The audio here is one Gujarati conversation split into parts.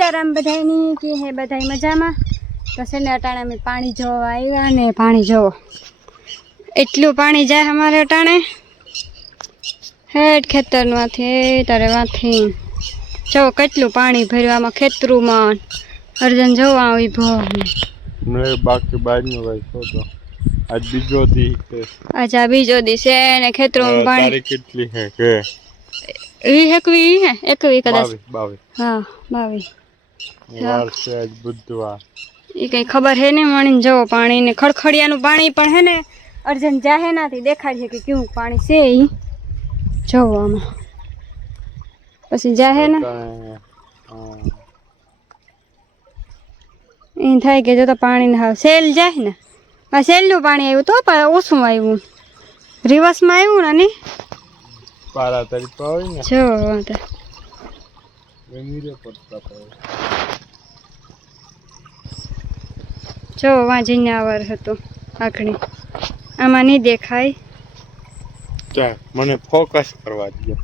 સીતારામ બધાયની કે હે બધાય મજામાં તો છે ને અટાણે અમે પાણી જોવા આવ્યા ને પાણી જોવો એટલું પાણી જાય અમારે અટાણે હેઠ ખેતરમાંથી તારે વાથી જો કેટલું પાણી ભરવામાં ખેતરુંમાં અર્જન જોવા ઉભો મેં બાકી બાજનો ભાઈ તો આજ બીજો દી છે અચ્છા બીજો દી છે ને ખેતરુંમાં પાણી તારીખ કેટલી છે કે 21 કદાચ 22 હા 22 વાર છે આજ બુધવાર એ કઈ ખબર હે ને મણીને જો પાણી ને ખડખડિયાનું પાણી પણ હે ને અર્જન જાહે નાથી દેખાડીએ કે કેવું પાણી છે ઈ જોવામાં પછી જાહે ને એ થાય કે જો તો પાણી હાવ સેલ જાય ને આ સેલનું પાણી આવ્યું તો પણ ઓછું આવ્યું રિવર્સમાં આવ્યું ને ની પારા તરી પાવે ને જો વાંધો ગમીરે પડતા પાવે જો વાંજીને આવર હતો આખણી આમાં નહીં દેખાય ચાલ મને ફોકસ કરવા દો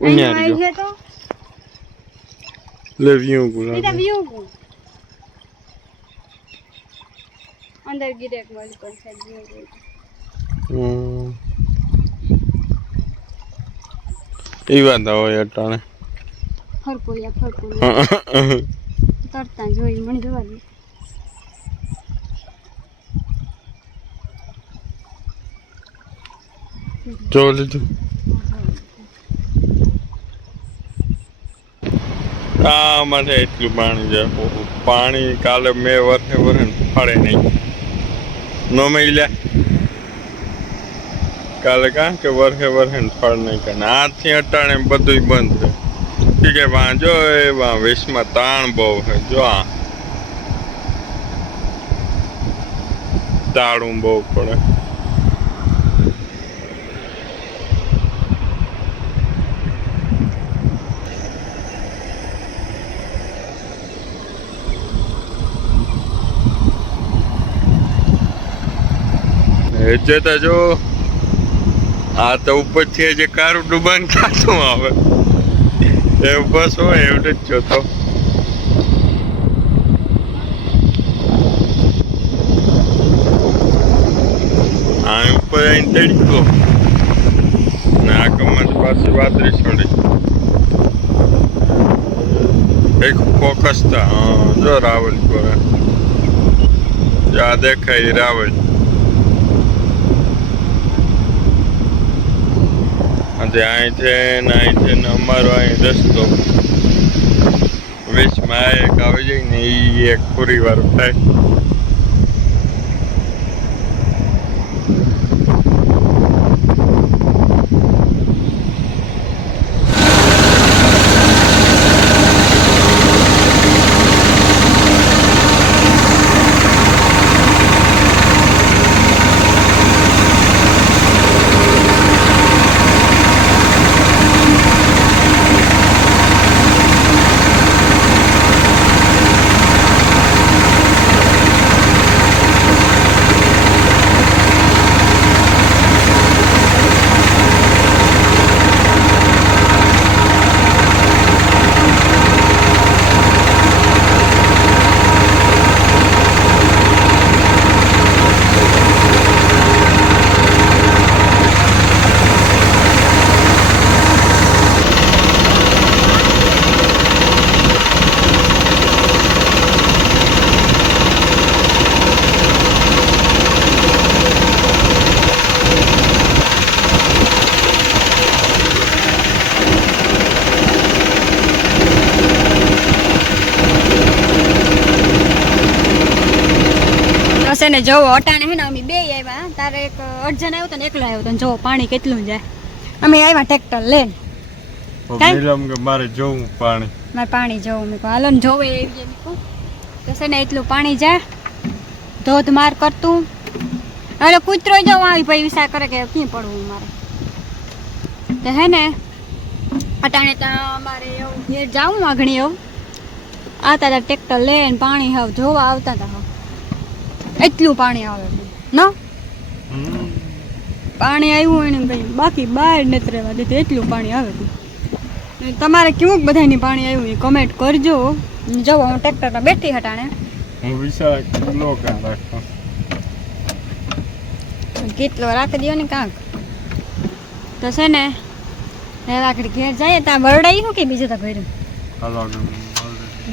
ઉન્યારી છે તો લે વ્યૂ ગુલા સીધા વ્યૂ ગુ અંદર ગિરેક વાળી પણ છે વ્યૂ એ વાત હોય અટાણે ફરકોયા તરતા જોઈ મને જોવા દે જો લીધું આ માટે એટલું પાણી છે પાણી કાલે મેં વર્ષે ફળે નહીં નો મળ્યા કાલે કાં કે વર્ષે ફળ નહીં કરે આથી અટાણે બધું બંધ છે કે વાંચો એ વિષમાં તાણ બહુ છે જો આ તાળું બહુ પડે જતા જો આ તો ઉપરથી જે કારું બંધ થતું આવે એવું બસ હોય એવું જ જોતો આ ઉપર આવીને તડકો ને આ કમર પાછી વાતરી છોડી એક ફોકસ થા હા જો રાવલ કરે આ દેખાય રાવલ અહીં છે ને અમારો અહીં રસ્તો વેચમાં એક આવી જાય ને એ એક પૂરી વાર થાય ને જો અટાણે હે ને અમે બે આવ્યા તારે એક અર્જન આવ્યો તો ને એકલો આવ્યો તો જો પાણી કેટલું જાય અમે આવ્યા ટ્રેક્ટર લઈને મારે જોવું પાણી મારે પાણી જોવું મેં હાલો ને જોવે એવી જાય તો છે ને એટલું પાણી જાય ધોધમાર કરતું હવે કૂતરો જવું આવી ભાઈ વિચાર કરે કે ક્યાં પડવું મારે તો હે ને અટાણે ત્યાં અમારે એવું ઘેર જાવું આગણી એવું આવતા હતા ટ્રેક્ટર લઈને પાણી હાવ જોવા આવતા હતા એટલું પાણી આવે ન પાણી આવ્યું એને કઈ બાકી બહાર નથી રહેવા દીધું એટલું પાણી આવે તમારે કેવું બધાની પાણી આવ્યું એ કમેન્ટ કરજો. જો હું ટ્રેક્ટરમાં બેઠી હટાણે હું વિચાર કિલો કાં રાખો કેટલો રાખી દો ને કાંક તો છે ને રાખડી ઘેર જાય ત્યાં બરડાઈ શું કે બીજું તો ઘર હાલો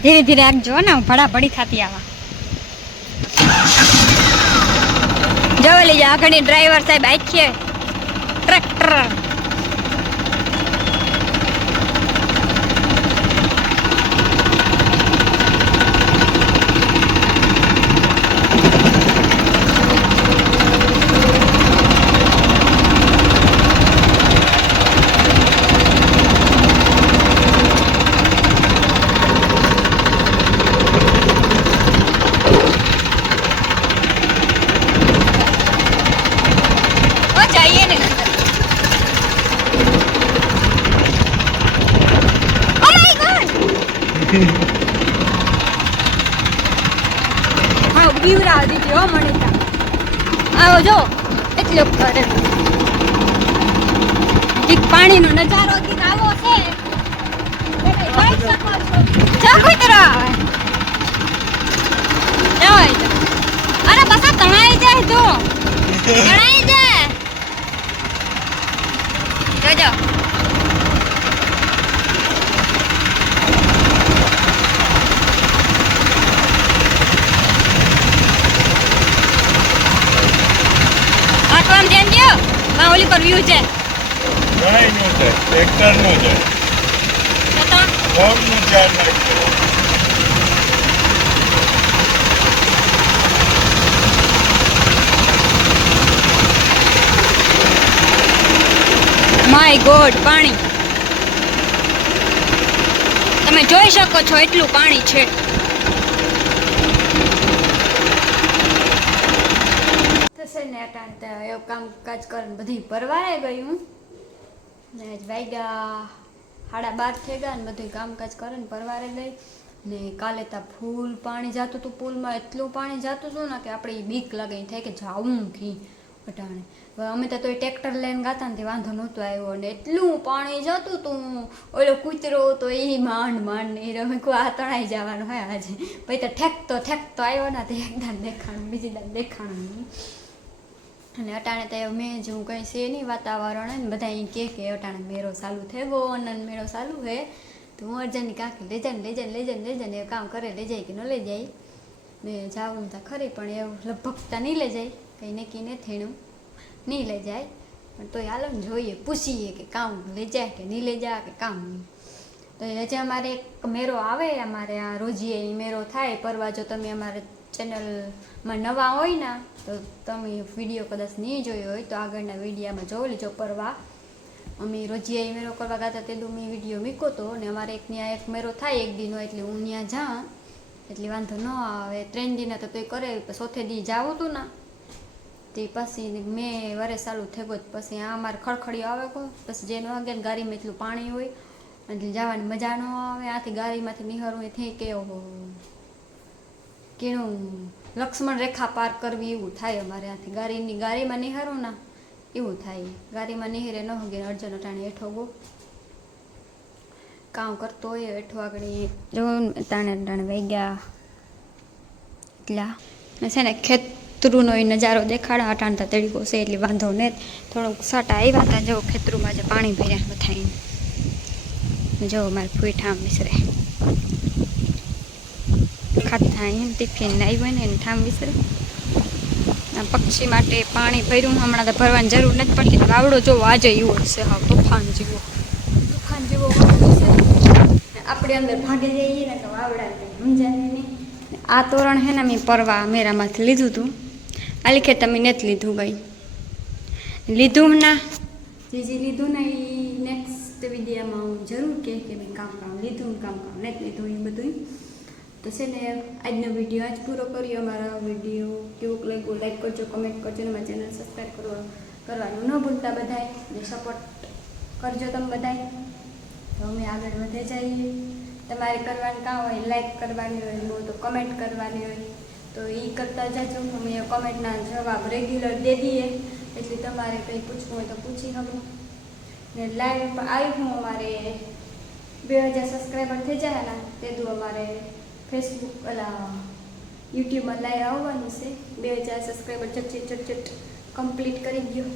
ધીરે ધીરે રાખજો ને હું ભડાભડી થતી આવા જવા લઈ જા આગળની ડ્રાઈવર સાહેબ આખીએ ટ્રેક્ટર હા બીવરા દીધી હો મણીતા આવો જો એટલો કરે ઠીક પાણીનો નજારો ઠીક આવો છે જોઈ શકો છો ચાકુ તરા આવે અરે બસા તણાઈ જાય તો તણાઈ જાય જોજો ઓલી પર વ્યૂ છે નહીં નું છે ટ્રેક્ટર નું છે ફોર્મ નું ચાર નાખ્યો માય ગોડ પાણી તમે જોઈ શકો છો એટલું પાણી છે એવું કામકાજ કરીને બધી પરવારે ગયું ને વાગ્યા 12:30 થઈ ગયા ને બધું કામકાજ કરીને પરવારે ગઈ ને કાલે ત્યાં ફૂલ પાણી જતું હતું પુલમાં એટલું પાણી જતું હતું ને કે આપણે બીક લાગે થાય કે જાવું કી અટાણે અમે તો ટ્રેક્ટર લઈને ગાતા ને વાંધો નહોતો આવ્યો ને એટલું પાણી જતું હતું ઓલો કૂતરો તો એ માંડ નહીં રમે કોઈ આ તણાઈ જવાનું હોય આજે પછી તો ઠેકતો આવ્યો ને તે એક દાન દેખાણું બીજી દાન દેખાણું અને અટાણે તો મેં જેવું કંઈ છે નહીં વાતાવરણ ને બધા અહીં કે અટાણે મેળો ચાલુ થઈ ગયો અને મેળો ચાલુ છે તો હું અર્જનની કાંકી લઈ જાય એવું કામ કરે લઈ જાય કે ન લઈ જાય ને જાવું તો ખરી પણ એવું લગભગ નહીં લઈ જાય કંઈ નક્કી ને થેણું નહીં લઈ જાય પણ તોય હાલો ને જોઈએ પૂછીએ કે કામ લઈ જાય કે નહીં લઈ જાય કે કામ નહીં તો હજી અમારે એક મેળો આવે અમારે આ રોજીએ મેળો થાય પરવા જો તમે અમારે ચેનલમાં નવા હોય ને તો તમે વિડીયો કદાચ નહીં જોયો હોય તો આગળના વિડીયામાં જોઈ લેજો પરવા અમે રોજીએ મેળો કરવા ગાતા તે મેં વિડીયો મૂક્યો હતો ને અમારે એક ત્યાં એક મેળો થાય એક દીનો એટલે હું ત્યાં જાઉં એટલે વાંધો ન આવે 3 દિન તો તોય કરે ચોથે દી જાવું હતું ને તે પછી મેં વરે ચાલુ થઈ ગયો પછી આ અમારે ખડખડીઓ આવે કો પછી જે ન વાગે ને ગાડીમાં એટલું પાણી હોય એટલે જવાની મજા ન આવે આથી ગાડીમાંથી નિહારું એથી કે કેણું લક્ષ્મણ રેખા પાર કરવી એવું થાય અમારે આથી ગાડીમાં નિહારું ના એવું થાય ગાડીમાં નિહારે ન હોગે અર્જન અટાણે હેઠો ગો કામ કરતો હોય હેઠો આગળ જો તાણે વાગ્યા એટલા છે ને ખેતરુંનો એ નજારો દેખાડા અટાણતા તરીકો છે એટલે વાંધો ને થોડુંક સાટા આવ્યા હતા જો ખેતરુંમાં જે પાણી ભર્યા બધાને જો મારે ફૂઈ વિસરે ખાતા એમ ટિફિન આવ્યું ને એને ઠામ વિસરે પક્ષી માટે પાણી ભર્યું હમણાં તો ભરવાની જરૂર નથી પડતી વાવડો જોવો આજે એવો છે હા તોફાન જેવો આપણે અંદર ભાગી જઈએ ને તો વાવડા સમજાય નહીં આ તોરણ હે ને મેં પરવા મેરામાંથી લીધું હતું આ લીખે તમે નથી લીધું ગઈ લીધું ના જે લીધું ને એ નેક્સ્ટ વિડીયોમાં હું જરૂર કે મેં કામ લીધું કામ નથી લીધું એ બધું તો છે ને આજનો વિડીયો આજ પૂરો કર્યો અમારા વિડીયો કેવું લાગ્યું લાઈક કરજો કમેન્ટ કરજો ને મારી ચેનલ સબસ્ક્રાઈબ કરવાનું ન ભૂલતા બધાય ને સપોર્ટ કરજો તમે બધાય તો અમે આગળ વધે જઈએ તમારે કરવાનું કામ હોય લાઈક કરવાની હોય બહુ તો કમેન્ટ કરવાની હોય તો એ કરતા જજો અમે કમેન્ટના જવાબ રેગ્યુલર દે દઈએ એટલે તમારે કંઈ પૂછવું હોય તો પૂછી શકો ને લાઈવ આવી હું અમારે 2000 સબસ્ક્રાઈબર થઈ જાય ને તે દુ અમારે ફેસબુક યુટ્યુબમાં લાઈવ આવવાનું છે. 2000 સબસ્ક્રાઈબર ચટ કમ્પ્લીટ કરી ગયો.